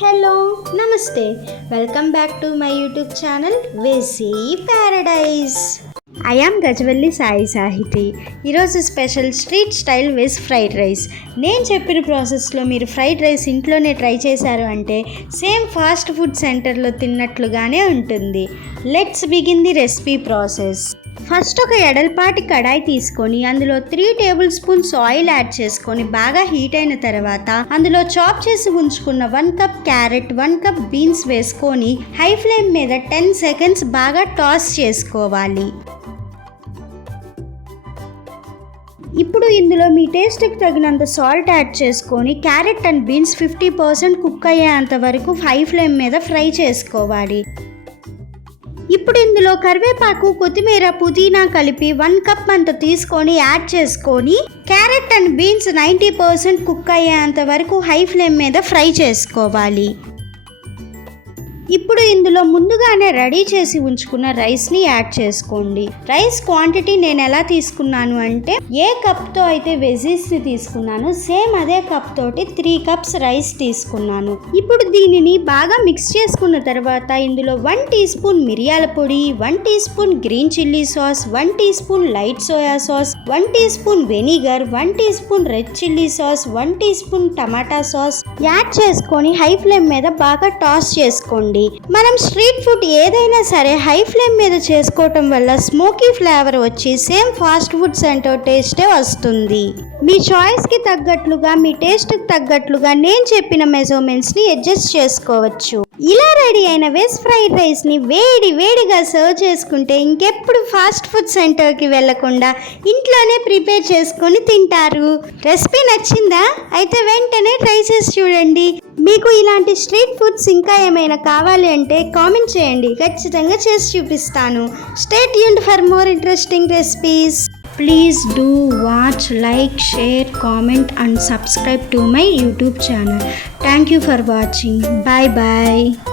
Hello నమస్తే welcome back to my YouTube channel Vesi paradise. I am Gajavalli Sai Sahithi. ఈరోజు special street style veg fried rice. నేను చెప్పిన ప్రాసెస్లో మీరు ఫ్రైడ్ రైస్ ఇంట్లోనే ట్రై చేశారు అంటే సేమ్ ఫాస్ట్ ఫుడ్ సెంటర్లో తిన్నట్లుగానే ఉంటుంది. Let's begin the recipe process. First ఒక ఎడల్పాటి కడాయి తీసుకొని అందులో 3 టేబుల్ స్పూన్స్ ఆయిల్ యాడ్ చేసుకొని బాగా హీట్ అయిన తర్వాత అందులో చాప్ చేసి ఉంచుకున్న 1 కప్ క్యారెట్, 1 కప్ బీన్స్ వేసుకొని హై ఫ్లేమ్ మీద 10 సెకండ్స్ బాగా టాస్ చేసుకోవాలి. ఇప్పుడు ఇందులో మీ టేస్ట్కి తగినంత సాల్ట్ యాడ్ చేసుకొని క్యారెట్ అండ్ బీన్స్ 50% కుక్ అయ్యేంత వరకు హై ఫ్లేమ్ మీద ఫ్రై చేసుకోవాలి. ఇప్పుడు ఇందులో కరివేపాకు, కొత్తిమీర, పుదీనా కలిపి 1 కప్ అంత తీసుకొని యాడ్ చేసుకొని క్యారెట్ అండ్ బీన్స్ 90% కుక్ అయ్యేంత వరకు హై ఫ్లేమ్ మీద ఫ్రై చేసుకోవాలి. ఇప్పుడు ఇందులో ముందుగానే రెడీ చేసి ఉంచుకున్న రైస్ని యాడ్ చేసుకోండి. రైస్ క్వాంటిటీ నేను ఎలా తీసుకున్నాను అంటే ఏ కప్తో అయితే వెజీస్ని తీసుకున్నాను సేమ్ అదే కప్ తోటి 3 కప్స్ రైస్ తీసుకున్నాను. ఇప్పుడు దీనిని బాగా మిక్స్ చేసుకున్న తర్వాత ఇందులో 1 టీ స్పూన్ మిరియాల పొడి, 1 teaspoon green chilli sauce, 1 teaspoon light soya sauce, 1 teaspoon vinegar, 1 teaspoon red chilli sauce, 1 teaspoon tomato sauce add చేసుకొని హై ఫ్లేమ్ మీద బాగా టాస్ చేసుకోండి. మనం స్ట్రీట్ ఫుడ్ ఏదైనా సరే హై ఫ్లేమ్ మీద చేసుకోవటం వల్ల స్మోకీ ఫ్లేవర్ వచ్చి సేమ్ ఫాస్ట్ ఫుడ్ సెంటర్ టేస్టే వస్తుంది. మీ చాయిస్కి తగ్గట్లుగా, మీ టేస్ట్కి తగ్గట్లుగా నేను చెప్పిన మెజర్మెంట్స్ని అడ్జస్ట్ చేసుకోవచ్చు. ఇలా రెడీ అయిన వెజ్ ఫ్రైడ్ రైస్ని వేడిగా సర్వ్ చేసుకుంటే ఇంకెప్పుడు ఫాస్ట్ ఫుడ్ సెంటర్కి వెళ్లకుండా ఇంట్లోనే ప్రిపేర్ చేసుకొని తింటారు. రెసిపీ నచ్చిందా? అయితే వెంటనే ట్రై చేసి చూడండి. మీకు ఇలాంటి స్ట్రీట్ ఫుడ్స్ ఇంకా ఏమైనా కావాలి అంటే కామెంట్ చేయండి, ఖచ్చితంగా చేసి చూపిస్తాను. Stay tuned for more interesting recipes. Please do watch, like, share, comment and subscribe to my YouTube channel. Thank you for watching. Bye bye.